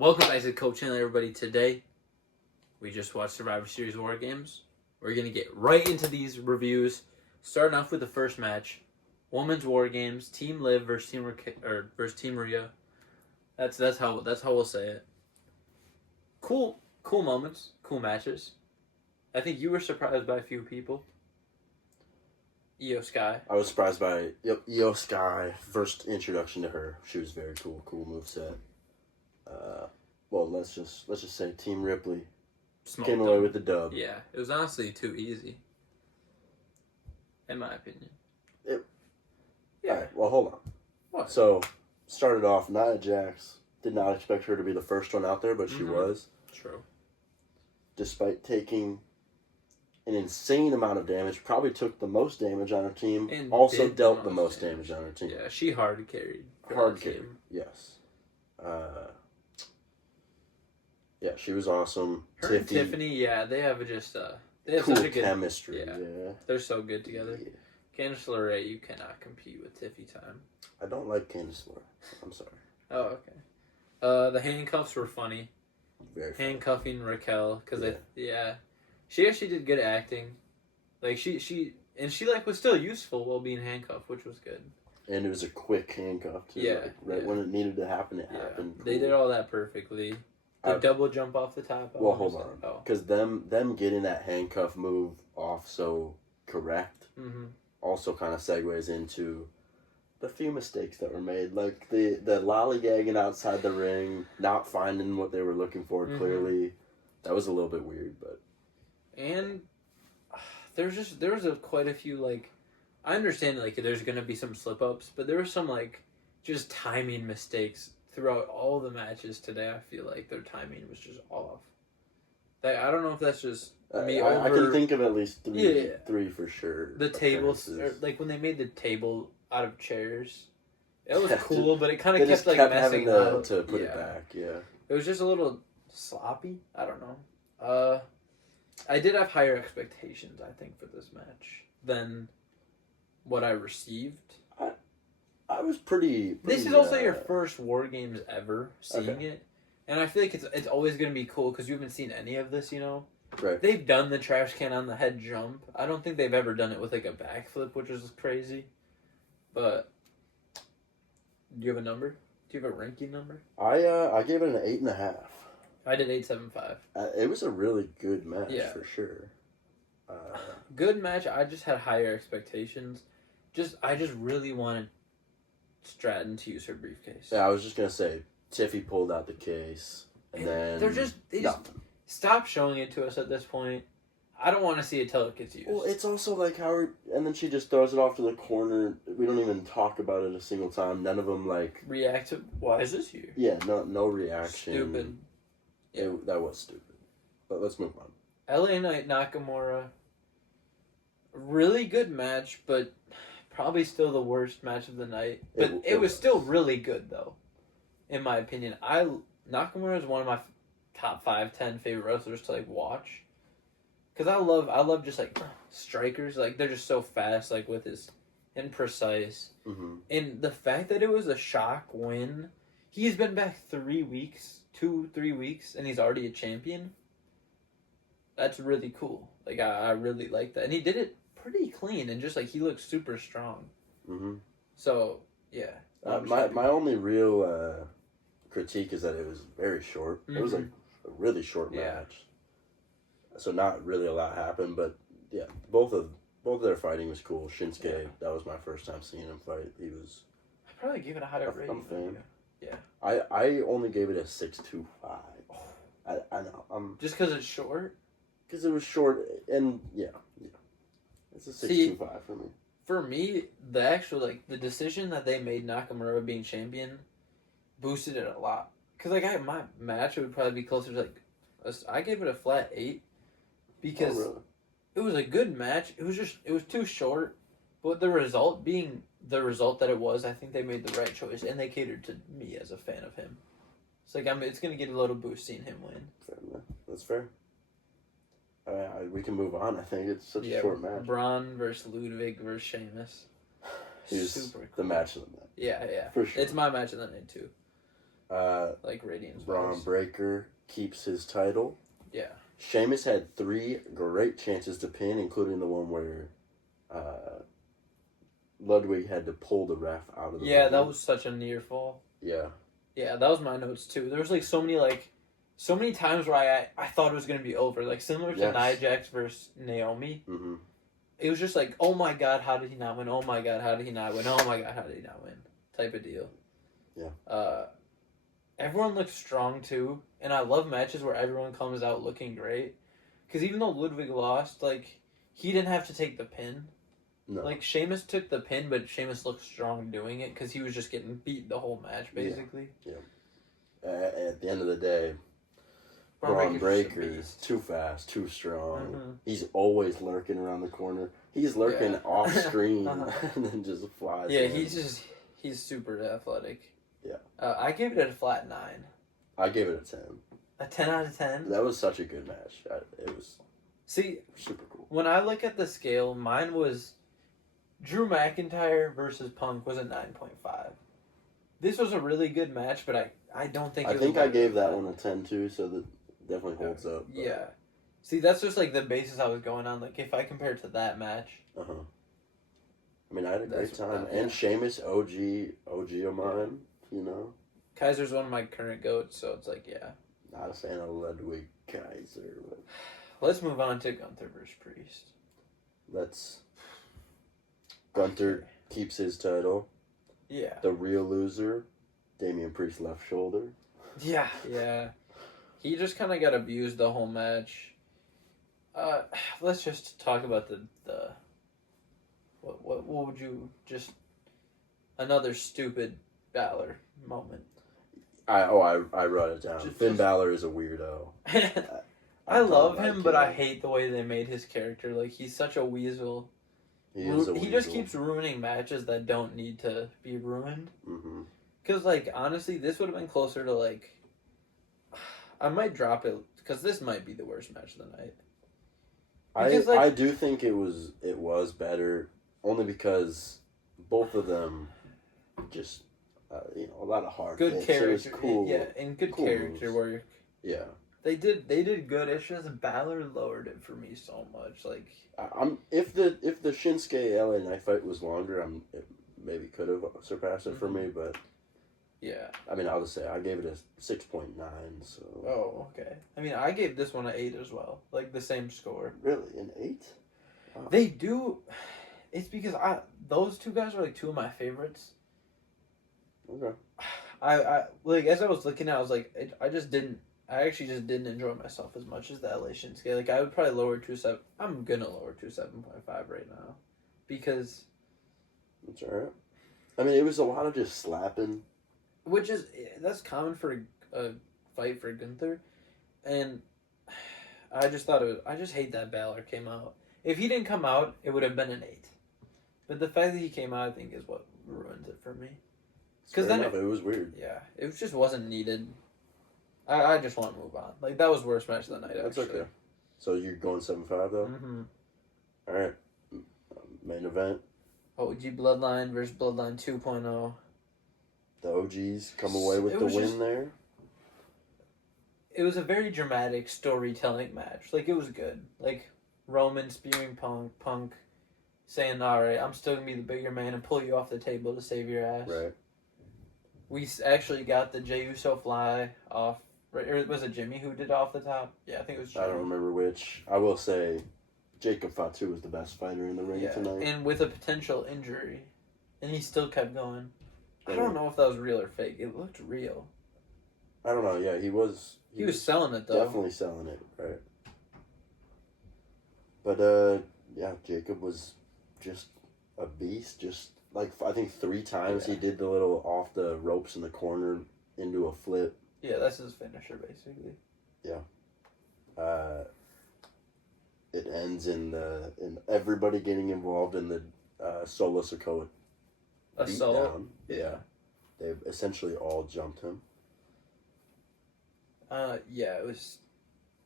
Welcome back to the Kope channel, everybody. Today, we just watched Survivor Series War Games. We're going to get right into these reviews, starting off with the first match. Women's War Games, Team Liv versus Team Rhea. That's how we'll say it. Cool moments, cool matches. I think you were surprised by a few people. Io Sky. I was surprised by Io Sky. First introduction to her, she was very cool moveset. Well, let's just say Team Ripley came away with the dub. Yeah, it was honestly too easy, in my opinion. Yeah. Right, well, hold on. What? So, started off, Nia Jax. Did not expect her to be the first one out there, but she was. True. Despite taking an insane amount of damage, probably took the most damage on her team. And also dealt the most damage on her team. Yeah, she hard carried. Hard carried, yes. Yeah, she was awesome. Her and Tiffany, yeah, they have cool such a good chemistry. Yeah. They're so good together. Yeah. Candice LeRae, you cannot compete with Tiffy time. I don't like Candice LeRae. I'm sorry. Oh, okay. The handcuffs were funny. Very funny. Handcuffing Raquel because she actually did good acting. Like she was still useful while being handcuffed, which was good. And it was a quick handcuff too. Yeah, like, when it needed to happen, it happened. Cool. They did all that perfectly. The double jump off the top. Well, hold on. Because them getting that handcuff move off so correct also kind of segues into the few mistakes that were made. Like the lollygagging outside the ring, not finding what they were looking for clearly. That was a little bit weird, but. And there was quite a few, like, I understand, like, there's going to be some slip-ups, but there were some, like, just timing mistakes throughout all the matches today. I feel like their timing was just off. I don't know if that's just me over... I can think of at least three for sure. The tables, like when they made the table out of chairs, it was cool, but it kind of kept like messing up. To put it back, yeah. It was just a little sloppy. I don't know. I did have higher expectations, I think, for this match than what I received. I was pretty this is also your first War Games ever seeing it. And I feel like it's always going to be cool because you haven't seen any of this, you know? Right. They've done the trash can on the head jump. I don't think they've ever done it with like a backflip, which is crazy. But do you have a number? Do you have a ranking number? I gave it an 8.5. I did 8.75. It was a really good match for sure. Good match. I just had higher expectations. I just really wanted Stratton to use her briefcase. Yeah, I was just gonna say Tiffy pulled out the case, and then they just stop showing it to us at this point. I don't want to see it till it gets used. Well, it's also like and then she just throws it off to the corner. We don't even talk about it a single time. None of them like react to why is this here? Yeah, no reaction. Stupid. Yeah, that was stupid. But let's move on. LA Knight Nakamura. Really good match, but probably still the worst match of the night. But it was still really good though, in my opinion. Nakamura is one of my top 5-10 favorite wrestlers to like watch. Cause I love just like strikers, like they're just so fast, like with his and precise. And the fact that it was a shock win, he's been back 3 weeks, 2-3 weeks, and he's already a champion. That's really cool. Like I really like that, and he did it pretty clean, and just like he looks super strong. So yeah. My only real critique is that it was very short. It was like a really short match. So not really a lot happened, but yeah, both of their fighting was cool. Shinsuke, that was my first time seeing him fight. He was. I probably gave it a higher rating. Yeah. I only gave it a 6.25. I know. Just because it's short. Because it was short, and it's a 6.25 for me. For me, the decision that they made Nakamura being champion boosted it a lot. Because my match would probably be closer to I gave it a flat 8. Because it was a good match. It was too short, but the result being the result that it was, I think they made the right choice, and they catered to me as a fan of him. It's like it's gonna get a little boost seeing him win. Fair enough. That's fair. We can move on. I think it's such a short match. Braun versus Ludwig versus Sheamus. Super cool. The match of the night. Yeah. For sure. It's my match of the night too. Like ratings. Braun Breaker keeps his title. Yeah. Sheamus had 3 great chances to pin, including the one where Ludwig had to pull the ref out of the Yeah, ring. that was such a near fall. Yeah. Yeah, that was my notes too. There was like so many times where I thought it was gonna be over. Like similar to Nia Jax versus Naomi. Mm-hmm. It was just like, oh my god, how did he not win? Oh my god, how did he not win? Oh my god, how did he not win? Type of deal. Yeah. Everyone looks strong too, and I love matches where everyone comes out looking great. Because even though Ludwig lost, like he didn't have to take the pin. No. Like Sheamus took the pin, but Sheamus looked strong doing it because he was just getting beat the whole match basically. Yeah. At the end of the day, Braun Breaker's too fast, too strong. Mm-hmm. He's always lurking around the corner. He's lurking off screen and then just flies. Yeah, he's super athletic. Yeah. I gave it a flat 9. I gave it a 10. A 10 out of 10? That was such a good match. It was super cool. When I look at the scale, mine was Drew McIntyre versus Punk was a 9.5. This was a really good match, but I don't think I gave that one a 10 too, so that definitely holds up. But. Yeah. See, that's just like the basis I was going on. Like, if I compare it to that match. Uh-huh. I mean, I had a great time. And Sheamus, OG of mine, you know. Kaiser's one of my current goats, so it's like, yeah. Not a fan of Ludwig Kaiser. But... Let's move on to Gunther versus Priest. Gunther keeps his title. Yeah. The real loser, Damian Priest left shoulder. Yeah. He just kind of got abused the whole match. Let's just talk about the what would you just another stupid Balor moment. I wrote it down. Finn Balor is a weirdo. I love him, but I hate the way they made his character. Like he's such a weasel. He just keeps ruining matches that don't need to be ruined. Mm-hmm. Because like honestly, this would have been closer to like. I might drop it because this might be the worst match of the night. Because, I do think it was better only because both of them just a lot of hard good hits. Character, it was cool, yeah, and good cool character moves. Work. Yeah, they did good. It's just Balor lowered it for me so much. Like if the Shinsuke LA Knight fight was longer, it maybe could have surpassed it for me, but. Yeah. I mean, I'll just say I gave it a 6.9. So. Oh, okay. I mean, I gave this one an 8 as well, like the same score. Really, an 8? Wow. They do. It's because those two guys are like two of my favorites. Okay. I like as I was looking at, I was like, I actually just didn't enjoy myself as much as the LA Shinsuke. Like I would probably lower to 7. I'm gonna lower to 7.5 right now, because. That's alright. I mean, it was a lot of just slapping. That's common for a fight for Gunther, and I just thought I just hate that Balor came out. If he didn't come out, it would have been an 8. But the fact that he came out, I think, is what ruins it for me. Because then it was weird. Yeah, it just wasn't needed. I just want to move on. Like that was the worst match of the night. That's actually. okay. So you're going 7.5 though. Mm-hmm. All right. Main event. OG Bloodline versus Bloodline 2.0. The OGs come away with the win there. It was a very dramatic storytelling match. Like, it was good. Like, Roman spewing Punk saying, alright, I'm still going to be the bigger man and pull you off the table to save your ass. Right. We actually got the Jey Uso fly off. Or was it Jimmy who did off the top? Yeah, I think it was Jimmy. I don't remember which. I will say, Jacob Fatu was the best fighter in the ring tonight. And with a potential injury. And he still kept going. I don't know if that was real or fake. It looked real. I don't know. Yeah, he was. He was selling it though. Definitely selling it, right? But yeah, Jacob was just a beast. Just like I think 3 times he did the little off the ropes in the corner into a flip. Yeah, that's his finisher basically. Yeah. It ends in everybody getting involved in the Solo Sikoa. Assault. Yeah. They essentially all jumped him. Yeah,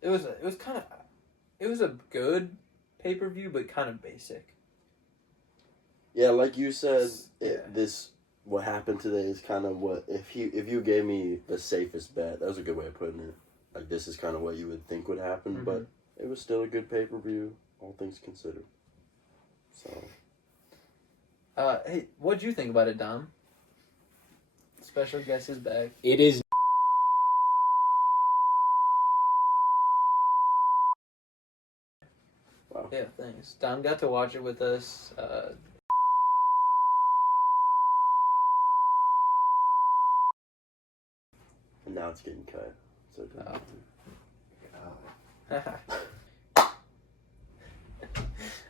it was a good pay-per-view, but kind of basic. Yeah, like you said, this what happened today is kind of what if you gave me the safest bet. That was a good way of putting it. Like this is kind of what you would think would happen, but it was still a good pay-per-view, all things considered. So. Hey, what'd you think about it, Dom? Special guest is back. It is. Wow. Yeah, thanks. Dom got to watch it with us. And now it's getting cut. So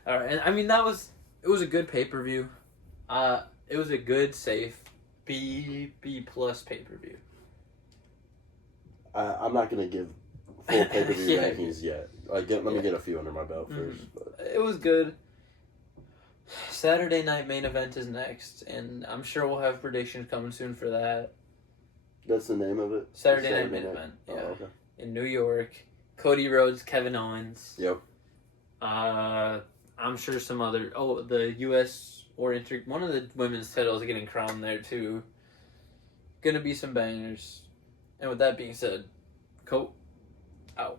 All right, and I mean it was a good pay-per-view. It was a good, safe B+ pay-per-view. I'm not gonna give full pay-per-view rankings yet. Let me get a few under my belt first. But. It was good. Saturday night main event is next, and I'm sure we'll have predictions coming soon for that. That's the name of it? Saturday night main event, yeah. Oh, okay. In New York. Cody Rhodes, Kevin Owens. Yep. I'm sure some other... Oh, the U.S. or one of the women's titles are getting crowned there, too. Gonna be some bangers. And with that being said, Kope out.